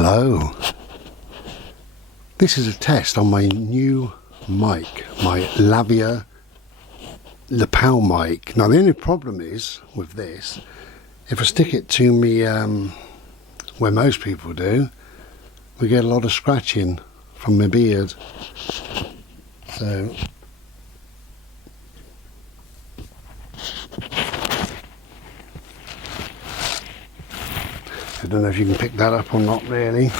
Hello. This is a test on my new mic, my Lavia lapel mic. Now the only problem is with this, if I stick it to me where most people do, we get a lot of scratching from my beard. So I don't know if you can pick that up or not really.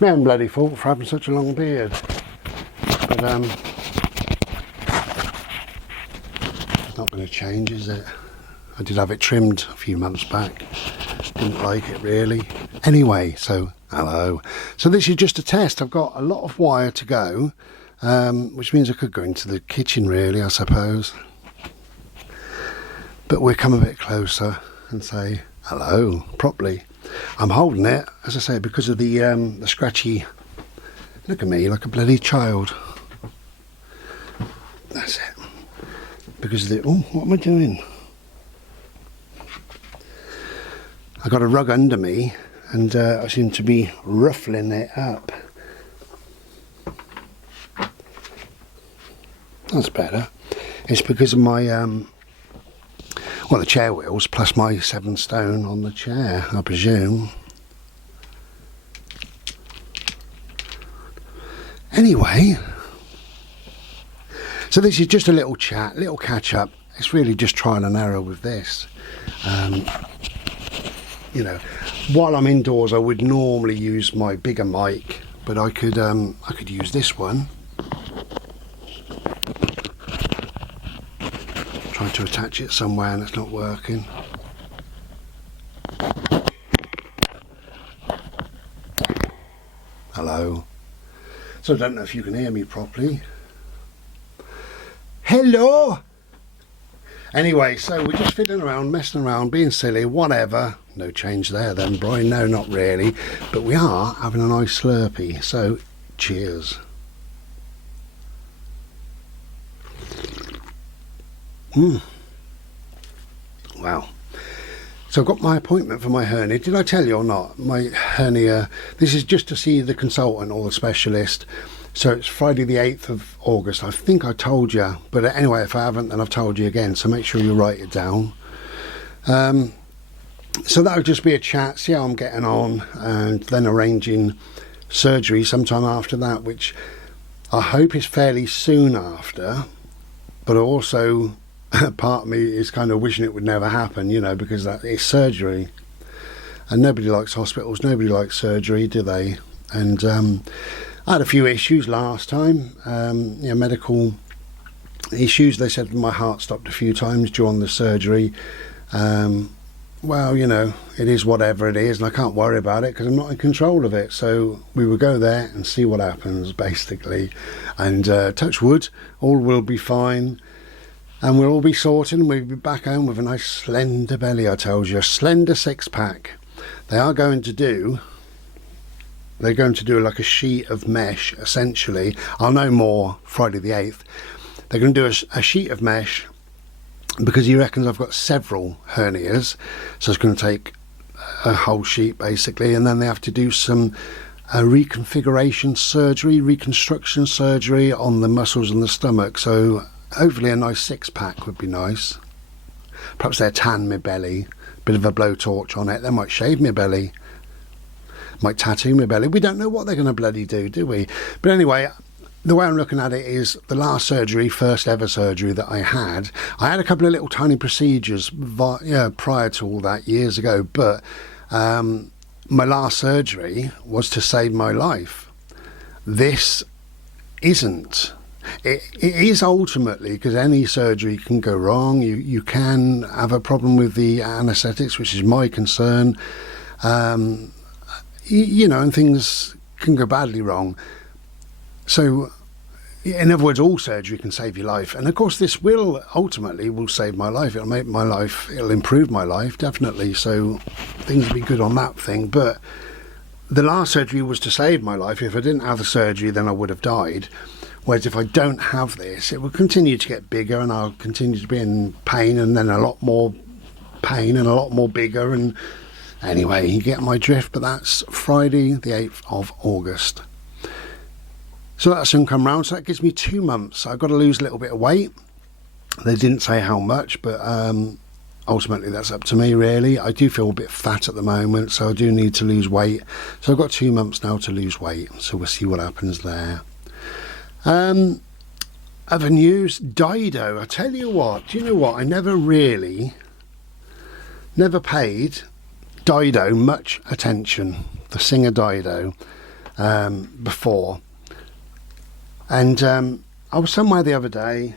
My own bloody fault for having such a long beard. But it's not going to change, is it? I did have it trimmed a few months back. Didn't like it really. Anyway, so hello. So this is just a test. I've got a lot of wire to go, which means I could go into the kitchen really, I suppose. But we'll come a bit closer and say hello properly. I'm holding it, as I say, because of the scratchy. Look at me, like a bloody child. That's it. Because of the. Oh, what am I doing? I got a rug under me, and I seem to be ruffling it up. That's better. It's because of my well, the chair wheels plus my 7 stone on the chair, I presume. Anyway, so this is just a little chat, little catch up. It's really just trial and error with this. You know, while I'm indoors, I would normally use my bigger mic, but I could use this one. Trying to attach it somewhere and it's not working. Hello. So I don't know if you can hear me properly. Hello. Anyway, so we're just fiddling around, messing around, being silly, whatever. No change there then, Brian. No, not really. But we are having a nice Slurpee. So cheers. Wow. So I've got my appointment for my hernia. Did I tell you or not? My hernia, this is just to see the consultant or the specialist. So it's Friday the 8th of August. I think I told you, but anyway, if I haven't, then I've told you again. So make sure you write it down. So that'll just be a chat, see how I'm getting on, and then arranging surgery sometime after that, which I hope is fairly soon after. But also, part of me is kind of wishing it would never happen, you know, because that is surgery. And nobody likes hospitals, nobody likes surgery, do they? And I had a few issues last time, you know, medical issues. They said my heart stopped a few times during the surgery. Well, you know, it is whatever it is, and I can't worry about it because I'm not in control of it. So we will go there and see what happens, basically. And touch wood, all will be fine. And we'll all be sorted and we'll be back home with a nice slender belly, I told you. A slender 6-pack. They're going to do like a sheet of mesh, essentially. I'll know more Friday the 8th. They're going to do a sheet of mesh because he reckons I've got several hernias. So it's going to take a whole sheet, basically. And then they have to do some reconfiguration surgery, reconstruction surgery on the muscles in the stomach. So hopefully a nice 6-pack would be nice. Perhaps they'll tan my belly, bit of a blowtorch on it. They might shave my belly, might tattoo my belly. We don't know what they're going to bloody do we? But anyway, the way I'm looking at it is the last surgery, first ever surgery that I had a couple of little tiny procedures prior to all that years ago, but my last surgery was to save my life. This isn't. It is ultimately, because any surgery can go wrong. You can have a problem with the anaesthetics, which is my concern. You know, and things can go badly wrong. So, in other words, all surgery can save your life. And of course, this will ultimately save my life. It'll make my life, it'll improve my life, definitely. So things will be good on that thing. But the last surgery was to save my life. If I didn't have the surgery, then I would have died. Whereas if I don't have this, it will continue to get bigger and I'll continue to be in pain, and then a lot more pain and a lot more bigger, and Anyway, you get my drift, but that's Friday the 8th of August. So that'll soon come round, so that gives me 2 months. I've got to lose a little bit of weight. They didn't say how much, but ultimately that's up to me, really. I do feel a bit fat at the moment, so I do need to lose weight. So I've got 2 months now to lose weight, so we'll see what happens there. Other news, Dido. I tell you what, do you know what? I never paid Dido much attention, the singer Dido, before. And I was somewhere the other day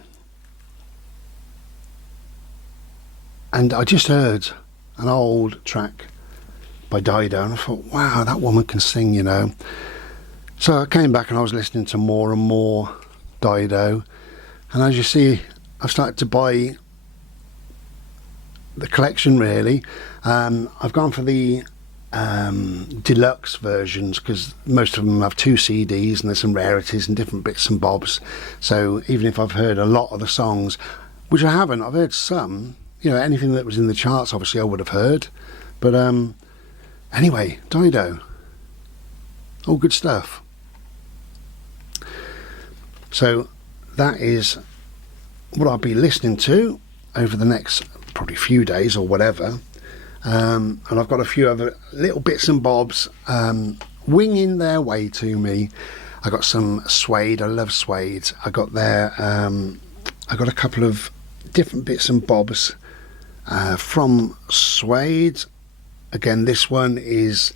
and I just heard an old track by Dido and I thought, wow, that woman can sing, you know. So I came back and I was listening to more and more Dido, and as you see, I've started to buy the collection, really. I've gone for the deluxe versions because most of them have 2 CDs and there's some rarities and different bits and bobs. So even if I've heard a lot of the songs, which I haven't, I've heard some, you know, anything that was in the charts obviously I would have heard. But anyway, Dido, all good stuff. So that is what I'll be listening to over the next probably few days or whatever. And I've got a few other little bits and bobs winging their way to me. I got some suede. I love suede. I got a couple of different bits and bobs from suede. Again, this one is,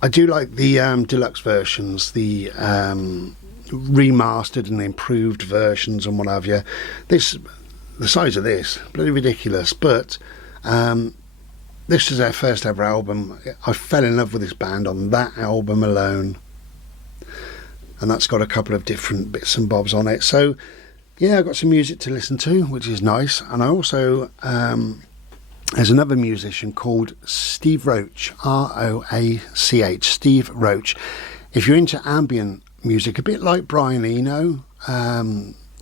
I do like the deluxe versions, the remastered and improved versions and what have you. The size of this, bloody ridiculous, but this is their first ever album. I fell in love with this band on that album alone, and that's got a couple of different bits and bobs on it. So yeah, I've got some music to listen to, which is nice. And I also there's another musician called Steve Roach, R-O-A-C-H, Steve Roach. If you're into ambient music, a bit like Brian Eno,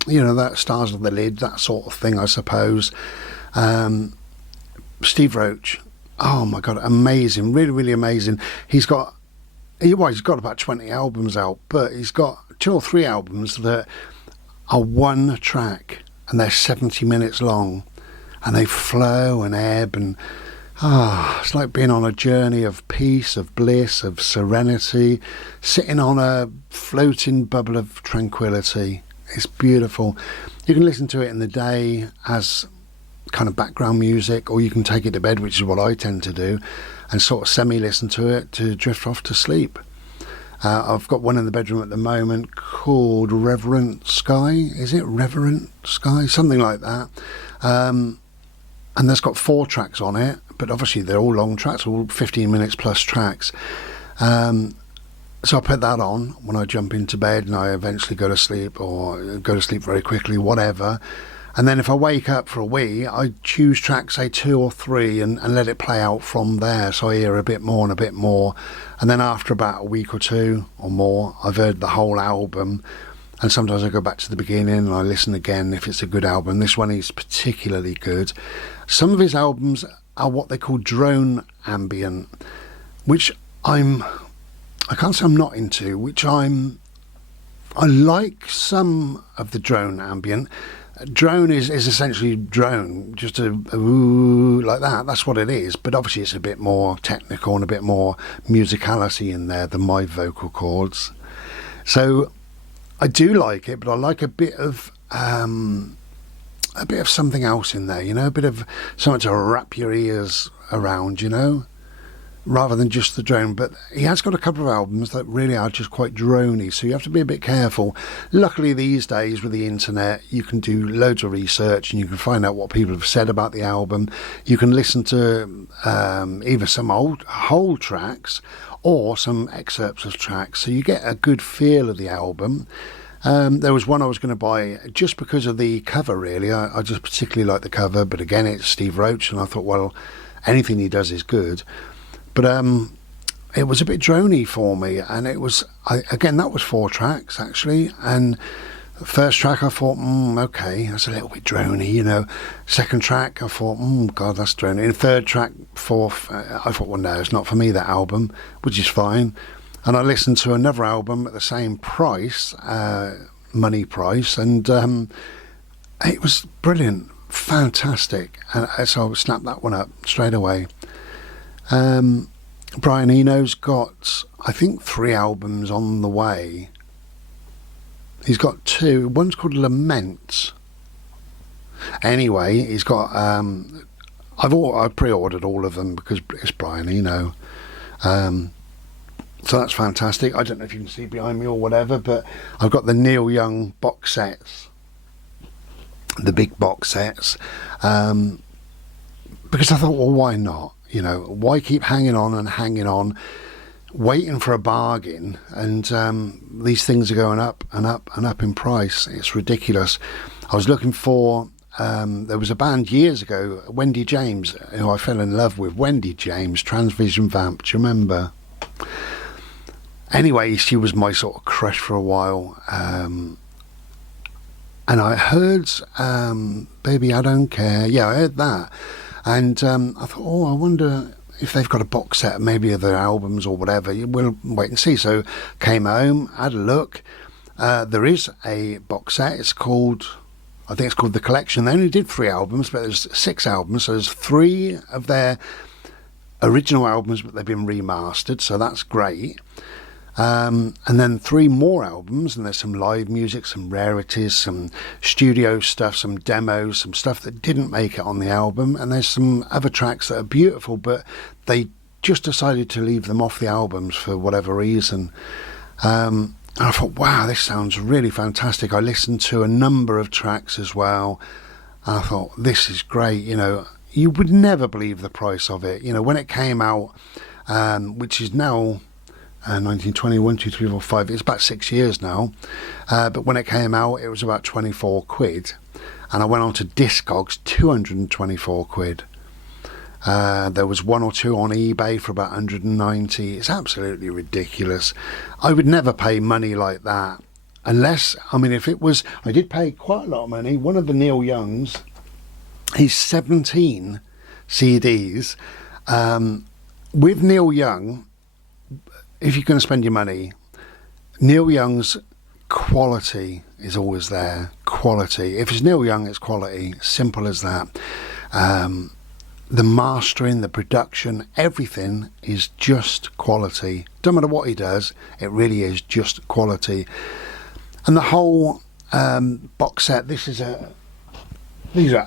you know, that Stars of the Lid, that sort of thing, I suppose. Steve Roach, oh my god, amazing, really, really amazing. He's got about 20 albums out, but he's got 2 or 3 albums that are 1 track and they're 70 minutes long, and they flow and ebb, and it's like being on a journey of peace, of bliss, of serenity, sitting on a floating bubble of tranquility. It's beautiful. You can listen to it in the day as kind of background music, or you can take it to bed, which is what I tend to do, and sort of semi-listen to it to drift off to sleep. I've got one in the bedroom at the moment called Reverent Sky. Is it Reverent Sky? Something like that. And there's got 4 tracks on it, but obviously they're all long tracks, all 15 minutes plus tracks. So I put that on when I jump into bed and I eventually go to sleep, or go to sleep very quickly, whatever. And then if I wake up for a wee, I choose tracks, say 2 or 3, and let it play out from there. So I hear a bit more and a bit more. And then after about a week or 2 or more, I've heard the whole album. And sometimes I go back to the beginning and I listen again if it's a good album. This one is particularly good. Some of his albums are what they call drone ambient, which I can't say I'm not into, which I like some of the drone ambient. Drone is essentially drone, just a ooh, like that. That's what it is. But obviously it's a bit more technical and a bit more musicality in there than my vocal cords. So I do like it, but I like a bit of something else in there, you know, a bit of something to wrap your ears around, you know, rather than just the drone. But he has got a couple of albums that really are just quite droney, so you have to be a bit careful. Luckily these days with the internet, you can do loads of research and you can find out what people have said about the album. You can listen to either some whole tracks or some excerpts of tracks, so you get a good feel of the album. There was one I was going to buy just because of the cover, really. I just particularly like the cover, but again, it's Steve Roach, and I thought, well, anything he does is good. But it was a bit droney for me, and it was, again, that was 4 tracks, actually, and First track, I thought, okay, that's a little bit drony, you know. Second track, I thought, God, that's drony. And third track, fourth, I thought, well, no, it's not for me, that album, which is fine. And I listened to another album at the same price, money price, and it was brilliant, fantastic. And so I snapped that one up straight away. Brian Eno's got, I think, 3 albums on the way. He's got 2. One's called Lament. Anyway, he's got. I pre-ordered all of them because it's Brian Eno. So that's fantastic. I don't know if you can see behind me or whatever, but I've got the Neil Young box sets, the big box sets, because I thought, well, why not? You know, why keep hanging on and hanging on, waiting for a bargain? And these things are going up and up and up in price. It's ridiculous. I was looking for, there was a band years ago, Wendy James, who I fell in love with. Wendy James, Transvision Vamp, do you remember? Anyway, she was my sort of crush for a while. And I heard Baby I Don't Care. Yeah, I heard that. And I thought, oh, I wonder if they've got a box set maybe of their albums or whatever. We'll wait and see. So came home, had a look. There is a box set. It's called, I think it's called The Collection. They only did 3 albums, but there's 6 albums. So there's 3 of their original albums, but they've been remastered. So that's great. And then 3 more albums, and there's some live music, some rarities, some studio stuff, some demos, some stuff that didn't make it on the album, and there's some other tracks that are beautiful, but they just decided to leave them off the albums for whatever reason. And I thought, wow, this sounds really fantastic. I listened to a number of tracks as well, and I thought, this is great. You know, you would never believe the price of it. You know, when it came out, which is now 1920, 1, 2, 3, 4, 5. It's about 6 years now. But when it came out, it was about 24 quid. And I went on to Discogs, 224 quid. There was 1 or 2 on eBay for about 190. It's absolutely ridiculous. I would never pay money like that. Unless, I mean, if it was, I did pay quite a lot of money. One of the Neil Youngs, he's 17 CDs. With Neil Young, if you're going to spend your money, Neil Young's quality is always there. Quality. If it's Neil Young, it's quality. Simple as that. The mastering, the production, everything is just quality. Don't matter what he does, it really is just quality. And the whole box set, these are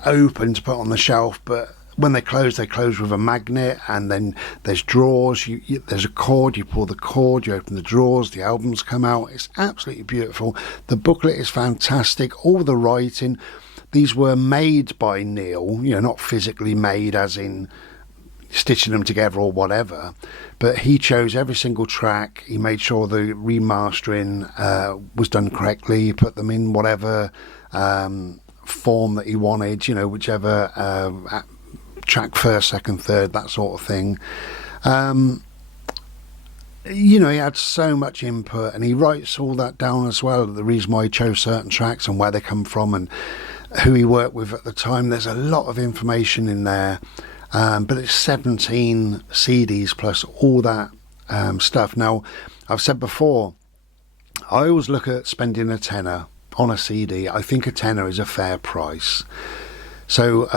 open to put on the shelf, but when they close with a magnet, and then there's drawers. There's a cord, you pull the cord, you open the drawers, the albums come out. It's absolutely beautiful. The booklet is fantastic. All the writing. These were made by Neil, you know, not physically made as in stitching them together or whatever, but he chose every single track. He made sure the remastering was done correctly. He put them in whatever form that he wanted, you know, whichever track first, second, third, that sort of thing. You know, he had so much input, and he writes all that down as well, the reason why he chose certain tracks and where they come from and who he worked with at the time. There's a lot of information in there, but it's 17 CDs plus all that stuff. Now, I've said before, I always look at spending a tenner on a CD. I think a tenner is a fair price. So,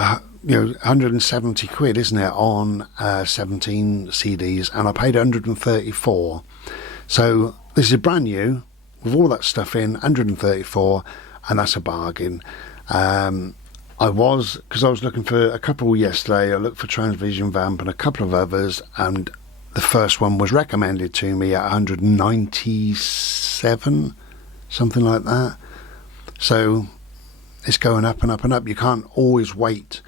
you know, 170 quid, isn't it, on 17 CDs, and I paid 134. So this is brand new with all that stuff in, 134, and that's a bargain. Because I was looking for a couple yesterday. I looked for Transvision Vamp and a couple of others, and the first one was recommended to me at 197, something like that. So it's going up and up and up. You can't always wait.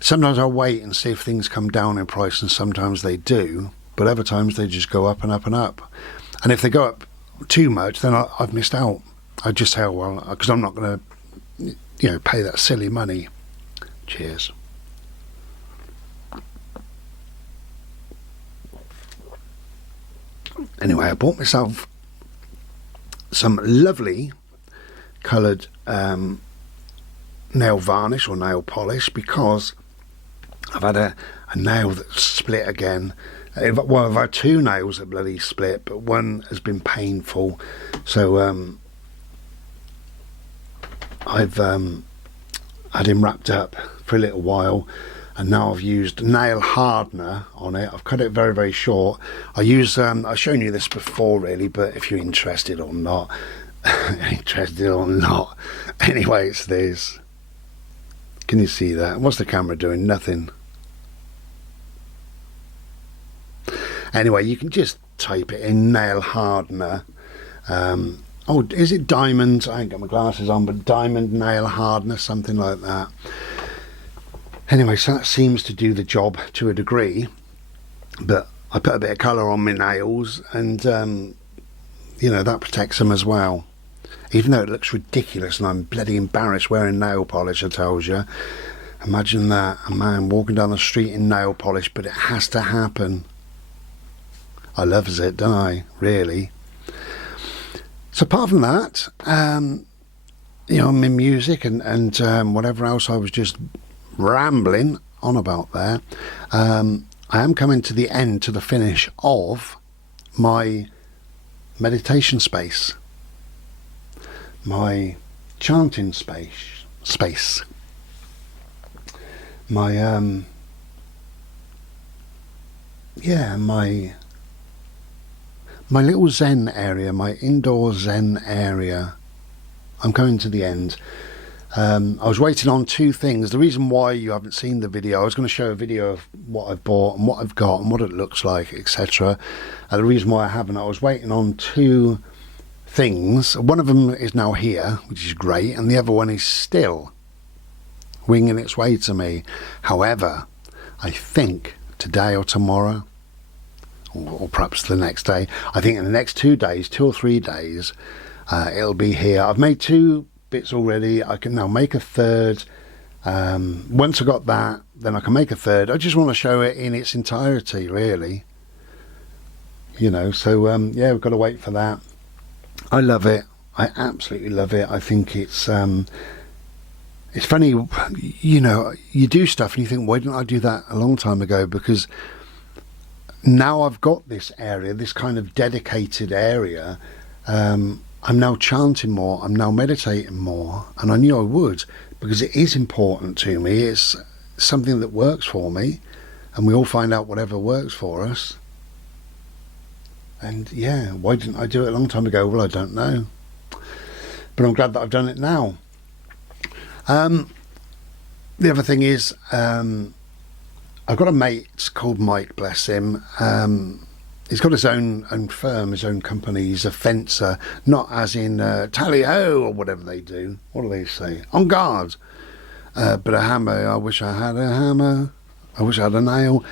Sometimes I'll wait and see if things come down in price, and sometimes they do, but other times they just go up and up and up. And if they go up too much, then I've missed out. I just say, oh, well, because I'm not going to, you know, pay that silly money. Cheers. Anyway, I bought myself some lovely coloured nail varnish or nail polish, because I've had a nail that's split again. Well, I've had 2 nails that bloody split, but one has been painful. So I've had him wrapped up for a little while, and now I've used nail hardener on it. I've cut it very, very short. I've shown you this before really, but if you're interested or not, anyway, it's this. Can you see that? What's the camera doing? Nothing. Anyway, you can just type it in, nail hardener. Oh, is it diamond? I ain't got my glasses on, but diamond nail hardener, something like that. Anyway, so that seems to do the job to a degree, but I put a bit of colour on my nails, and you know, that protects them as well. Even though it looks ridiculous and I'm bloody embarrassed wearing nail polish, I tells you. Imagine that, a man walking down the street in nail polish, but it has to happen. I loves it, don't I? Really. So apart from that, you know, I'm in music and whatever else I was just rambling on about there. I am coming to the end, to the finish of my meditation space, my chanting space, my my little Zen area, my indoor Zen area. I'm coming to the end. I was waiting on 2 things. The reason why you haven't seen the video, I was going to show a video of what I've bought and what I've got and what it looks like, etc. The reason why I haven't, I was waiting on 2 things. One of them is now here, which is great, and the other one is still winging its way to me. However, I think today or tomorrow, or perhaps the next day, I think in the next 2 days, 2 or 3 days, it'll be here. I've made 2 bits already. I can now make a third. Once I got that, then I can make a third. I just want to show it in its entirety, really. You know, so yeah, we've got to wait for that. I love it. I absolutely love it. I think it's funny, you know, you do stuff and you think, why didn't I do that a long time ago? Because now I've got this area, this kind of dedicated area. I'm now chanting more, I'm now meditating more, and I knew I would, because it is important to me. It's something that works for me, and we all find out whatever works for us. And yeah, why didn't I do it a long time ago? Well, I don't know, but I'm glad that I've done it now. The other thing is, I've got a mate called Mike, bless him. He's got his own firm, his own company. He's a fencer, not as in tally-ho or whatever they do. What do they say? On guard. But a hammer, I wish I had a hammer. I wish I had a nail.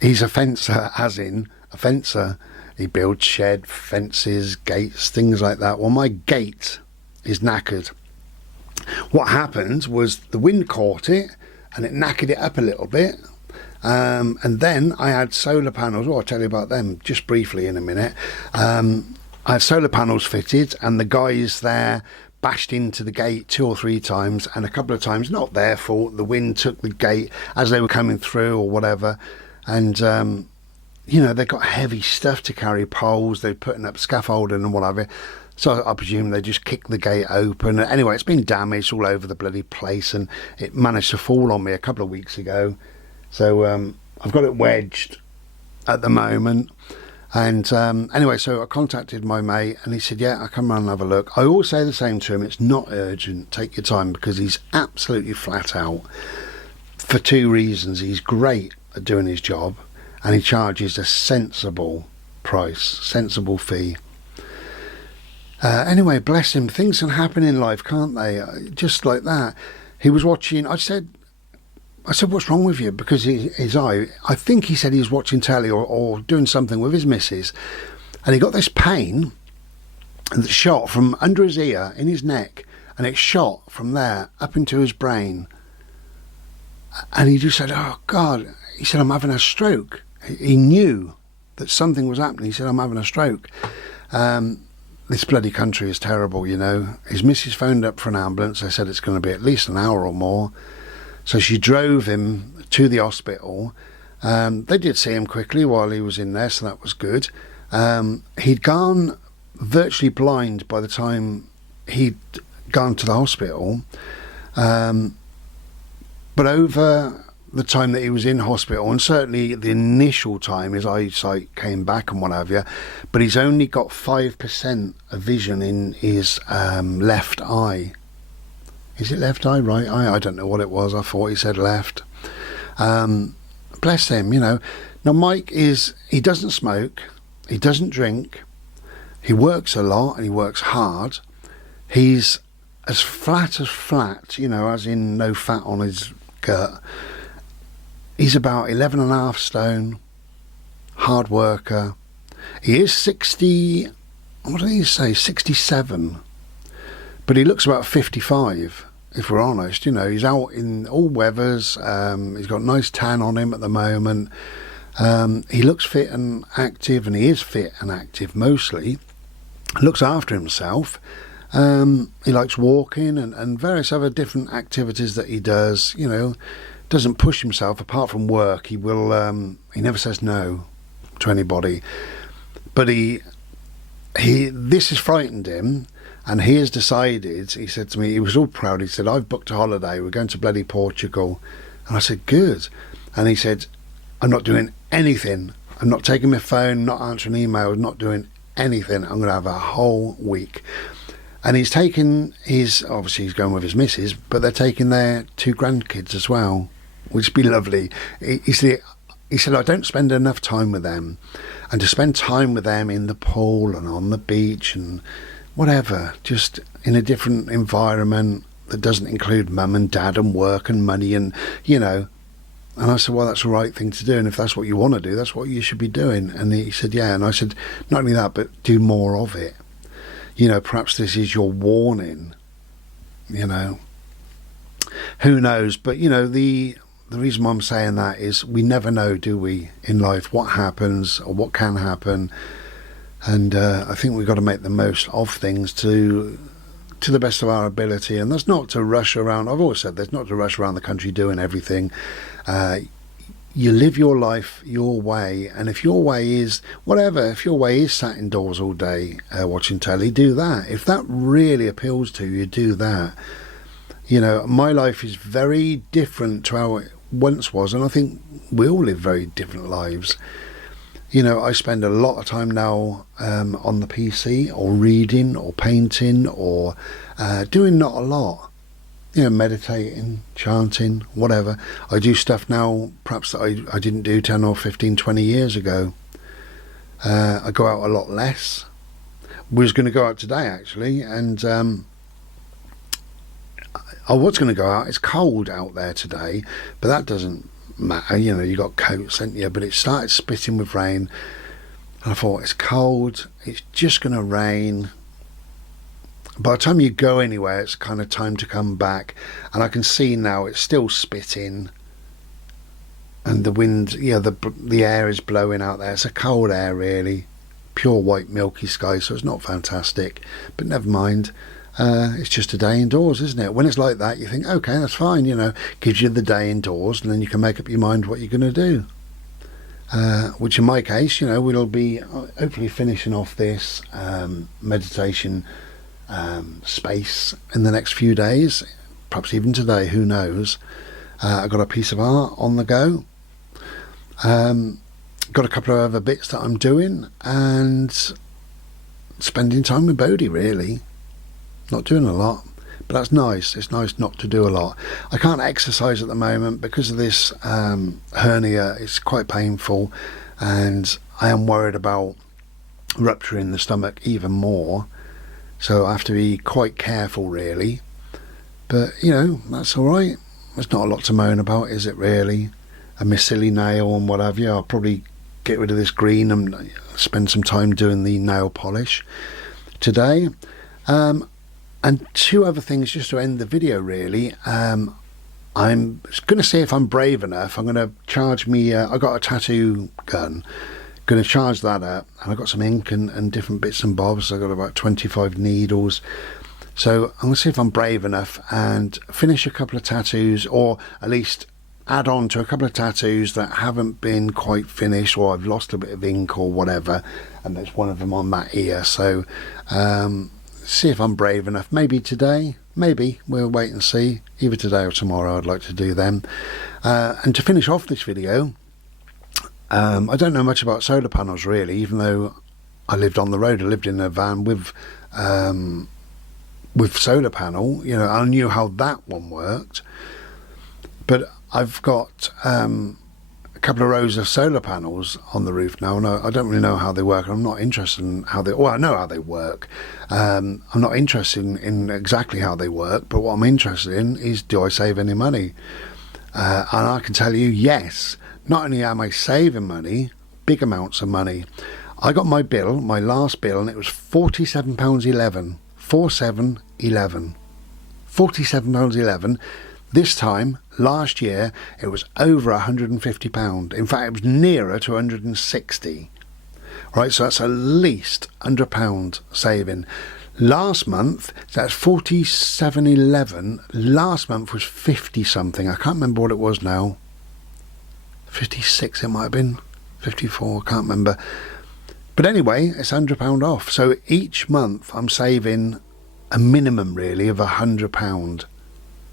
He's a fencer, as in a fencer. He builds shed, fences, gates, things like that. Well, my gate is knackered. What happened was the wind caught it and it knackered it up a little bit. And then I had solar panels. I'll tell you about them just briefly in a minute. I had solar panels fitted, and the guys there bashed into the gate 2 or 3 times, and a couple of times, not their fault, the wind took the gate as they were coming through or whatever. And you know, they've got heavy stuff to carry, poles, they're putting up scaffolding and whatever. So I presume they just kicked the gate open. Anyway, it's been damaged all over the bloody place, and it managed to fall on me a couple of weeks ago. So I've got it wedged at the moment. And anyway, so I contacted my mate, and he said, yeah, I'll come round and have a look. I always say the same to him, it's not urgent, take your time, because he's absolutely flat out for 2 reasons. He's great at doing his job, and he charges a sensible price, sensible fee. Anyway, bless him, things can happen in life, can't they? Just like that. He was watching, I said, what's wrong with you? Because his eye, I think he said he was watching telly or doing something with his missus, and he got this pain that shot from under his ear, in his neck, and it shot from there up into his brain. And he just said, oh God, he said, I'm having a stroke. He knew that something was happening. He said, I'm having a stroke. this bloody country is terrible, you know. His missus phoned up for an ambulance. They said it's going to be at least an hour or more. So she drove him to the hospital. They did see him quickly while he was in there, so that was good. He'd gone virtually blind by the time he'd gone to the hospital. But over the time that he was in hospital, and certainly the initial time, his eyesight came back and what have you, but he's only got 5% of vision in his left eye. Is it left eye, right eye? I don't know what it was. I thought he said left. Bless him, you know. Now Mike he doesn't smoke, he doesn't drink, he works a lot and he works hard. He's as flat, you know, as in no fat on his gut. He's about 11.5 stone, hard worker. He is 60, what did he say, 67. But he looks about 55, if we're honest. You know, he's out in all weathers. He's got a nice tan on him at the moment. He looks fit and active, and he is fit and active mostly. Looks after himself. He likes walking and various other different activities that he does. You know, doesn't push himself apart from work. He will. He never says no to anybody. But this has frightened him, and he has decided. He said to me, he was all proud. He said, "I've booked a holiday. We're going to bloody Portugal." And I said, "Good." And he said, "I'm not doing anything. I'm not taking my phone, not answering emails, not doing anything. I'm going to have a whole week." And he's taken obviously he's going with his missus, but they're taking their 2 grandkids as well, which would be lovely. He said, "I don't spend enough time with them, and to spend time with them in the pool and on the beach and whatever, just in a different environment that doesn't include mum and dad and work and money and, you know." And I said, "Well, that's the right thing to do, and if that's what you want to do, that's what you should be doing." And he said, "Yeah." And I said, "Not only that, but do more of it. You know, perhaps this is your warning, you know. Who knows?" But, you know, the reason why I'm saying that is we never know, do we, in life, what happens or what can happen. And I think we've got to make the most of things to the best of our ability. And that's not to rush around. I've always said there's not to rush around the country doing everything. You live your life your way, and if your way is whatever, if your way is sat indoors all day watching telly, do that. If that really appeals to you, do that. You know, my life is very different to how it once was, and I think we all live very different lives. You know, I spend a lot of time now on the PC, or reading, or painting, or doing not a lot. You know, meditating, chanting, whatever. I do stuff now perhaps that I didn't do 10 or 15, 20 years ago. I go out a lot less. We was going to go out today, actually, and I was going to go out. It's cold out there today, but that doesn't matter. You know, you got coats, haven't you? But it started spitting with rain, and I thought, it's cold, it's just going to rain. By the time you go anywhere, it's kind of time to come back, and I can see now it's still spitting, and the wind, yeah, the air is blowing out there. It's a cold air, really, pure white milky sky, so it's not fantastic, but never mind. It's just a day indoors, isn't it? When it's like that, you think, okay, that's fine, you know, gives you the day indoors, and then you can make up your mind what you're going to do. Which in my case, you know, we'll be hopefully finishing off this meditation space in the next few days, perhaps even today, who knows. I've got a piece of art on the go, got a couple of other bits that I'm doing, and spending time with Bodhi, really. Not doing a lot, but that's nice. It's nice not to do a lot. I can't exercise at the moment because of this hernia. It's quite painful, and I am worried about rupturing the stomach even more. So I have to be quite careful, really. But, you know, that's all right. There's not a lot to moan about, is it, really? A my silly nail and what have you. I'll probably get rid of this green and spend some time doing the nail polish today. And 2 other things just to end the video, really. I'm going to see if I'm brave enough. I'm going to charge me... I got a tattoo gun, Going to charge that up, and I've got some ink and different bits and bobs. I've got about 25 needles. So I'm going to see if I'm brave enough and finish a couple of tattoos, or at least add on to a couple of tattoos that haven't been quite finished, or I've lost a bit of ink or whatever, and there's one of them on that ear. So see if I'm brave enough. Maybe today, maybe we'll wait and see. Either today or tomorrow I'd like to do them. And to finish off this video, I don't know much about solar panels really, even though I lived on the road. I lived in a van with solar panel, you know. I knew how that one worked, but I've got a couple of rows of solar panels on the roof now, and I don't really know how they work. I'm not interested in how they, well, I know how they work. I'm not interested in exactly how they work, but what I'm interested in is, do I save any money? And I can tell you, yes. Not only am I saving money, big amounts of money. I got my bill, my last bill, and it was £47.11. £47.11. £47.11. This time, last year, it was over £150. In fact, it was nearer to 160. Right, so that's at least £100 saving. Last month, that's £47.11. Last month was 50 something. I can't remember what it was now. 56 it might have been. 54, I can't remember. But anyway, it's £100 off. So each month I'm saving a minimum really of £100.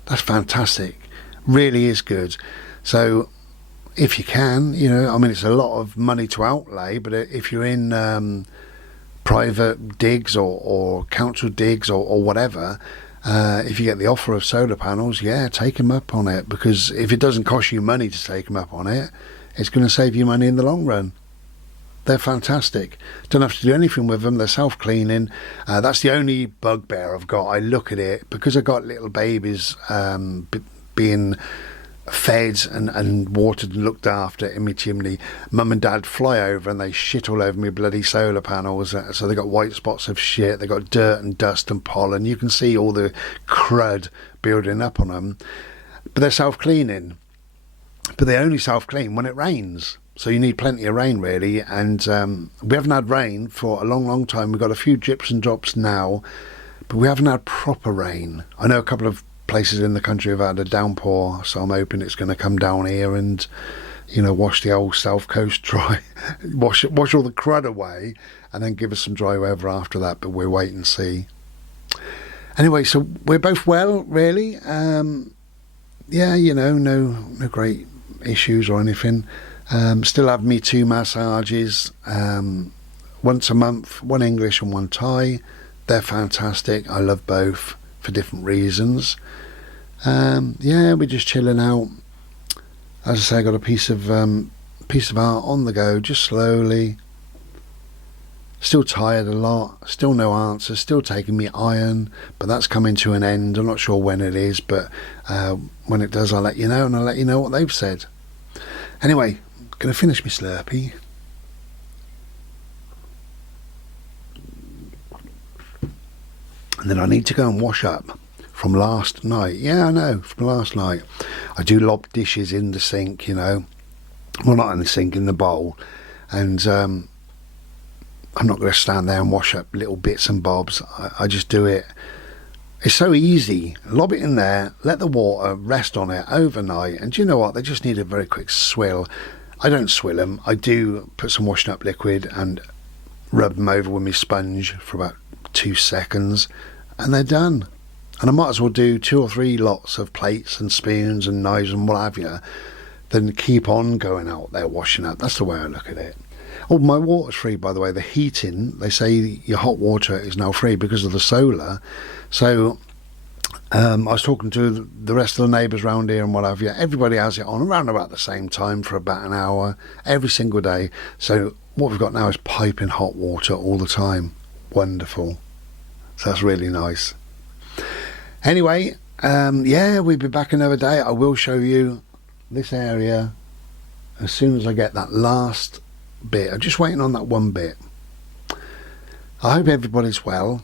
That's fantastic. Really is good. So if you can, you know, I mean, it's a lot of money to outlay, but if you're in private digs or council digs or whatever, if you get the offer of solar panels, yeah, take them up on it, because if it doesn't cost you money to take them up on it, it's going to save you money in the long run. They're fantastic. Don't have to do anything with them. They're self-cleaning. That's the only bugbear I've got. I look at it, because I've got little babies being fed and watered and looked after in my chimney. Mum and Dad fly over and they shit all over me bloody solar panels. So they got white spots of shit. They got dirt and dust and pollen. You can see all the crud building up on them. But they're self-cleaning. But they only self-clean when it rains. So you need plenty of rain really. And we haven't had rain for a long, long time. We've got a few drips and drops now, but we haven't had proper rain. I know a couple of places in the country have had a downpour, so I'm hoping it's going to come down here and, you know, wash the old south coast dry, wash all the crud away, and then give us some dry weather after that. But we'll wait and see. Anyway, so we're both well, really. Yeah, you know, no great issues or anything. Still have me 2 massages, once a month, one English and one Thai. They're fantastic. I love both for different reasons. Yeah, we're just chilling out. As I say, I got a piece of art on the go, just slowly. Still tired a lot, still no answers, still taking me iron, but that's coming to an end. I'm not sure when it is, but when it does, I'll let you know, and I'll let you know what they've said. Anyway, gonna finish my Slurpee. And then I need to go and wash up from last night. Yeah, I know, from last night. I do lob dishes in the sink, you know. Well, not in the sink, in the bowl. And I'm not going to stand there and wash up little bits and bobs. I just do it. It's so easy. Lob it in there, let the water rest on it overnight. And do you know what? They just need a very quick swill. I don't swill them. I do put some washing up liquid and rub them over with my sponge for about 2 seconds, and they're done. And I might as well do 2 or 3 lots of plates and spoons and knives and what have you, than keep on going out there washing up. That's the way I look at it. Oh, my water's free, by the way. The heating, they say your hot water is now free because of the solar. So I was talking to the rest of the neighbours around here and what have you. Everybody has it on around about the same time for about an hour every single day. So what we've got now is piping hot water all the time. Wonderful. So that's really nice. Anyway, yeah, we'll be back another day. I will show you this area as soon as I get that last bit. I'm just waiting on that one bit. I hope everybody's well.